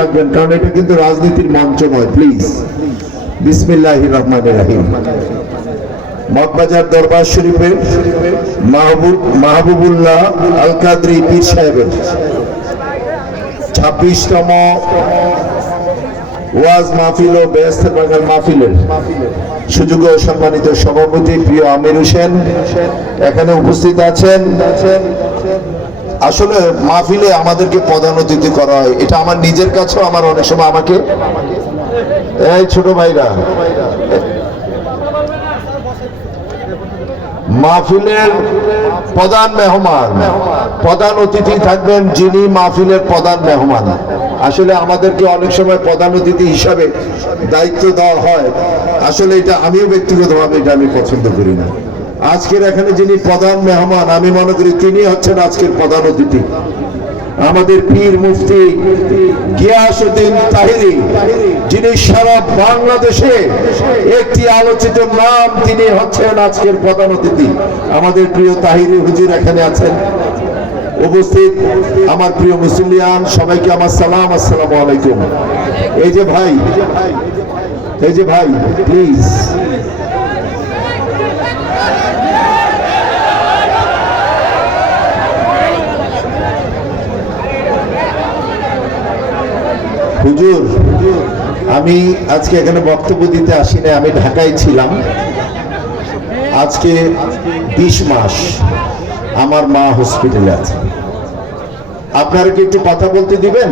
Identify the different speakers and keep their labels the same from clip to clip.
Speaker 1: রাখবেন, কারণ এটা কিন্তু রাজনীতির মঞ্চ নয় প্লিজ বিসমিল্লাহ রহমান রাহিম। মগবাজার দরবার শরীফের মাহবুব, মাহবুবুল্লাহ আল কাদরি পীর সাহেবের ছাব্বিশতম ওয়াজ মাহফিল ও বেস্তের বাগান মাহফিলের সুযোগ্য সম্মানিত সভাপতি প্রিয় আমির হোসেন, এখানে উপস্থিত আছেন আসলে মাহফিলে আমাদেরকে প্রধান অতিথি করা হয়। এটা আমার নিজের কাছেও আমার অনেক সময় আমাকে এই ছোট ভাইরা। মাহফিলের প্রধান মেহমান প্রধান অতিথি থাকবেন যিনি মাহফিলের প্রধান মেহমান। আসলে আমাদেরকে অনেক সময় প্রধান অতিথি হিসাবে দায়িত্ব দেওয়া হয়। আসলে এটা আমিও ব্যক্তিগতভাবে এটা আমি পছন্দ করি না। আজকের এখানে যিনি প্রধান মেহমান, আমি মনে করি তিনি হচ্ছেন আজকের প্রধান অতিথি। আমাদের পীর মুফতি গিয়াসউদ্দিন তাহিরি, যিনি সারা বাংলাদেশে একটি আলোচিত নাম তিনি হচ্ছেন আজকের প্রধান অতিথি। আমাদের প্রিয় তাহিরি হুজুর এখানে আছেন। উপস্থিত আমার প্রিয় মুসলিয়ান সবাইকে আমার সালাম, আসসালামু আলাইকুম। এই যে ভাই, এই যে ভাই প্লিজ হুজুর, আমি আজকে এখানে বক্তব্য দিতে আসি না আমি ঢাকায় ছিলাম। আজকে বিশ মাস আমার মা হসপিটালে আছে। আপনারা কি একটু কথা বলতে দিবেন?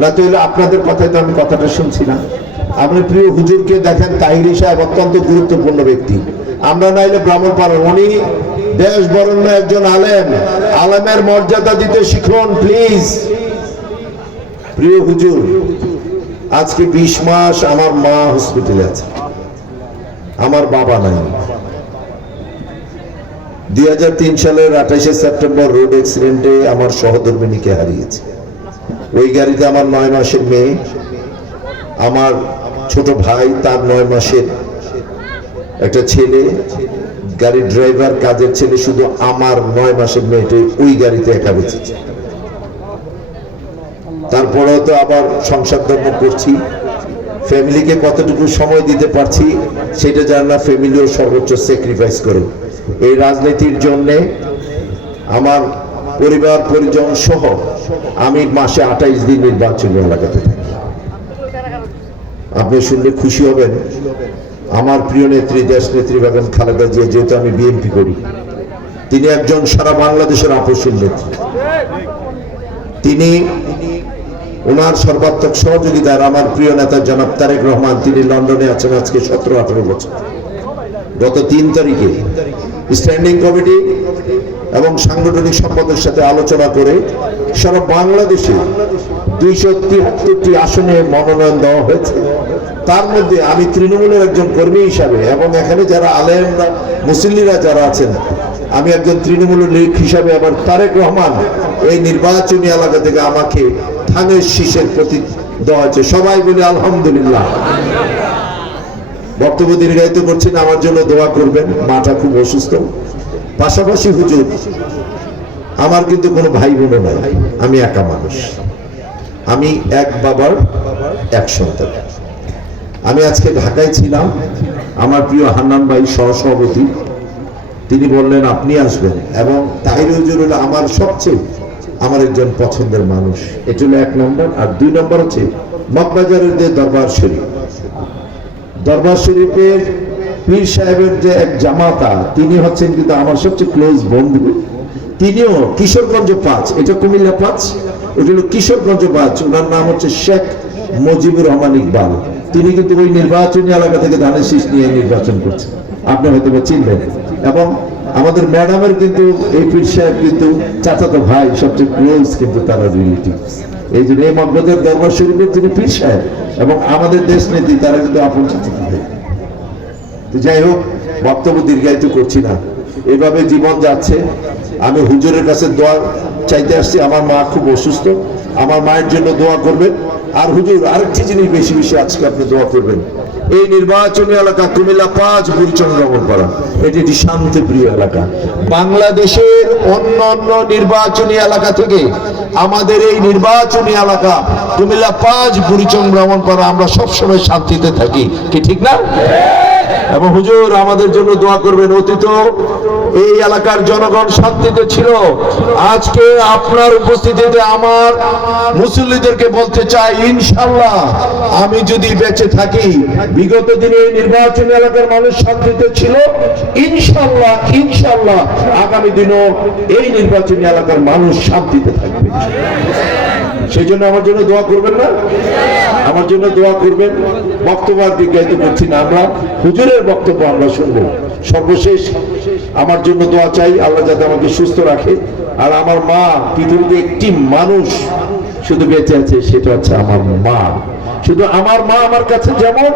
Speaker 1: না, তাহলে আপনাদের কথায় তো আমি কথাটা শুনছি না। আপনি প্রিয় হুজুরকে দেখেন, তাহিরি সাহেব অত্যন্ত গুরুত্বপূর্ণ ব্যক্তি। আমরা নাইলে ব্রাহ্মণ পাড়ার উনি দেশ বরণ্য একজন আলেম। আলেমের মর্যাদা দিতে শিখুন প্লিজ প্রিয় হুজুর, আজকে বিশ মাস আমার মা হসপিটালে আছে। আমার বাবা নাই। দুই সালের আঠাশে সেপ্টেম্বর রোড অ্যাক্সিডেন্টে আমার সহধর্মিনীকে হারিয়েছে। ওই গাড়িতে আমার নয় মাসের মেয়ে। আমার ছোট ভাই তার নয় মাসের একটা ছেলে, গাড়ির ড্রাইভার কাজের ছেলে, শুধু আমার নয় মাসের মেয়েটি ওই গাড়িতে একা বেঁচেছে তারপরেও তো আবার সংসার ধর্ম করছি। ফ্যামিলিকে কতটুকু সময় দিতে পারছি, সেটা জান ফ্যামিলিও সর্বোচ্চ স্যাক্রিফাইস করে এই রাজনীতির জন্যে আমার পরিবার, পরিজন সহ আমি মাসে আঠাইশ দিন নির্বাচন লাগাতে থাকি। আপনি শুনলে খুশি হবেন। আমার প্রিয় নেত্রী, দেশ নেত্রী বেগম খালেদা জিয়া, যেহেতু আমি বিএনপি করি, তিনি একজন সারা বাংলাদেশের আপসীন নেত্রী। তিনি ওনার সর্বাত্মক সহযোগিতার আমার প্রিয় নেতা জনাব তারেক রহমান, তিনি লন্ডনে আছেন আজকে সতেরো আঠারো বছর। গত তিন তারিখে স্ট্যান্ডিং কমিটি এবং সাংগঠনিক সম্পাদের সাথে আলোচনা করে সারা বাংলাদেশে দুইশো তিয়াত্তরটি আসনে মনোনয়ন দেওয়া হয়েছে। তার মধ্যে আমি তৃণমূলের একজন কর্মী হিসাবে এবং এখানে যারা আলেমরা, মুসল্লিরা যারা আছেন, আমি একজন তৃণমূল লীগ হিসাবে আবার তারেক রহমান এই নির্বাচনী এলাকা থেকে আমাকে ধানের শীষের প্রতি দেওয়া হয়েছে। সবাই বলে, আলহামদুলিল্লাহ। বক্তব্য দীর্ঘায়িত করছি না, আমার জন্য দোয়া করবেন মাটা খুব অসুস্থ। পাশাপাশি হুজুর, আমার কিন্তু কোনো ভাই বোনও নাই, আমি একা মানুষ। আমি এক বাবার এক সন্তান। আমি আজকে ঢাকায় ছিলাম। আমার প্রিয় হান্নান ভাই সহসভাপতি, তিনি বললেন, আপনি আসবেন। এবং হুজুর হলো আমার সবচেয়ে, আমার একজন পছন্দের মানুষ। এটা হলো এক নম্বর। আর দুই নম্বর হচ্ছে মগবাজারের যে দরবার শরীফ। দরবার শরীফের পীর সাহেবের যে এক জামাতা, তিনি হচ্ছেন কিন্তু আমার সবচেয়ে ক্লোজ বন্ধু। তিনিও কিশোরগঞ্জ পাঁচ। এটা কুমিল্লা পাঁচ। ওটা হলো কিশোরগঞ্জ পাঁচ ওনার নাম হচ্ছে শেখ মুজিবুর রহমান ইকবাল। তিনি কিন্তু ওই নির্বাচনী এলাকা থেকে ধানের শীষ নিয়ে নির্বাচন করছেন। আপনি হয়তো বা চিনবেন। এবং আমাদের ম্যাডামের কিন্তু এই পীর সাহেব কিন্তু, চাচাতো ভাই, সবচেয়ে ক্লোজ কিন্তু তারা রিলেটিভ এই জন্য এই মগবাজার দরবার শরীফের তিনি পীর সাহেব এবং আমাদের দেশ নীতি তারা কিন্তু আপন চাচাতো ভাই। তো যাই হোক, বক্তব্য দীর্ঘায়িত করছি না। এভাবে জীবন যাচ্ছে। আমি হুজুরের কাছে দোয়া চাইতে আসছি, আমার মা খুব অসুস্থ। আমার মায়ের জন্য দোয়া করবেন। আর হুজুর, আরেকটি জিনিস বেশি বেশি আজকে আপনি দোয়া করবেন। এই নির্বাচনী এলাকা কুমিল্লা পাঁচ বুড়িচং করা এটি একটি শান্তিপ্রিয় এলাকা। বাংলাদেশের অন্য অন্য নির্বাচনী এলাকা থেকে আমাদের এই নির্বাচনী এলাকা কুমিল্লা পাঁচ বুড়িচং ভ্রমণ করা আমরা সবসময় শান্তিতে থাকি। কি ঠিক না? এবং হুজুর, আমাদের জন্য দোয়া করবেন অতীত এই এলাকার জনগণ শান্তিতে ছিল। আজকে আপনার উপস্থিতিতে আমার মুসল্লিদেরকে বলতে চাই ইনশাল্লাহ আমি যদি বেঁচে থাকি, বিগত দিনে এই নির্বাচনী এলাকার মানুষ শান্তিতে ছিল ইনশাল্লাহ ইনশাল্লাহ আগামী দিনও এই নির্বাচনী এলাকার মানুষ শান্তিতে থাকবে। সেই জন্য আমার জন্য দোয়া করবেন না? আমার জন্য দোয়া করবেন। বক্তব্য দীর্ঘায়িত করছি না আমরা। হুজুরের বক্তব্য আমরা শুনব। সর্বশেষ আমার জন্য দোয়া চাই, আল্লাহ যাতে আমাকে সুস্থ রাখে। আর আমার মা, পৃথিবীতে একটি মানুষ শুধু বেঁচে আছে, সেটা হচ্ছে আমার মা। শুধু আমার মা আমার কাছে যেমন,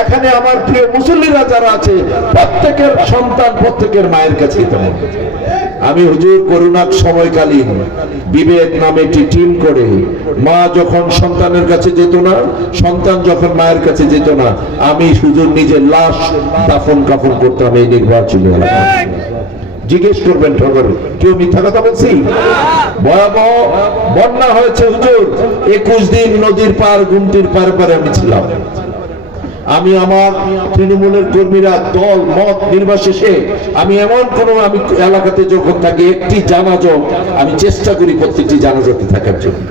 Speaker 1: এখানে আমার প্রিয় মুসল্লিরা যারা আছে, প্রত্যেকের সন্তান প্রত্যেকের মায়ের কাছে তেমন। আমি হুজুর, করুণার সময়কালীন বিবেক নামে একটি টিম করে, মা যখন সন্তানের কাছে যেত না, সন্তান যখন মায়ের কাছে যেত না, আমি হুজুর নিজের লাশ দাফন কাফন করতাম, এই নির্বাচনী এলাকায়। জিজ্ঞেস করবেন ঠগর কেউ মিথ্যা কথা বলছি? ভয়াবহ বন্যা হয়েছে, হুজুর। একুশ দিন নদীর পার গুমতির পার, পারে আমি ছিলাম। আমি আমার তৃণমূলের কর্মীরা, দল, মত নির্বাশেষে আমি এমন কোন আমি এলাকাতে যখন থাকি একটি জানাজো আমি চেষ্টা করি প্রত্যেকটি জানাজাতে থাকার জন্য।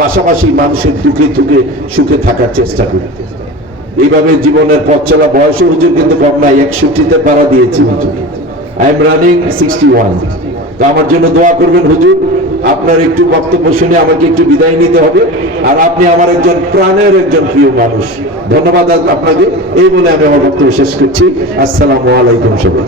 Speaker 1: পাশাপাশি মানুষের দুঃখে দুঃখে সুখে থাকার চেষ্টা করি। এইভাবে জীবনের পথ চলা বয়স হুজুর কিন্তু কম নাই, একষট্টিতে পাড়া দিয়েছি হুজুর। I am running sixty one তো আমার জন্য দোয়া করবেন, হুজুর, আপনার একটু বক্তব্য শুনে আমাকে একটু বিদায় নিতে হবে। আর আপনি আমার একজন প্রাণের একজন প্রিয় মানুষ। ধন্যবাদ আপনাকে। এই বলে আমি আমার বক্তব্য শেষ করছি। আসসালামু আলাইকুম সবাই।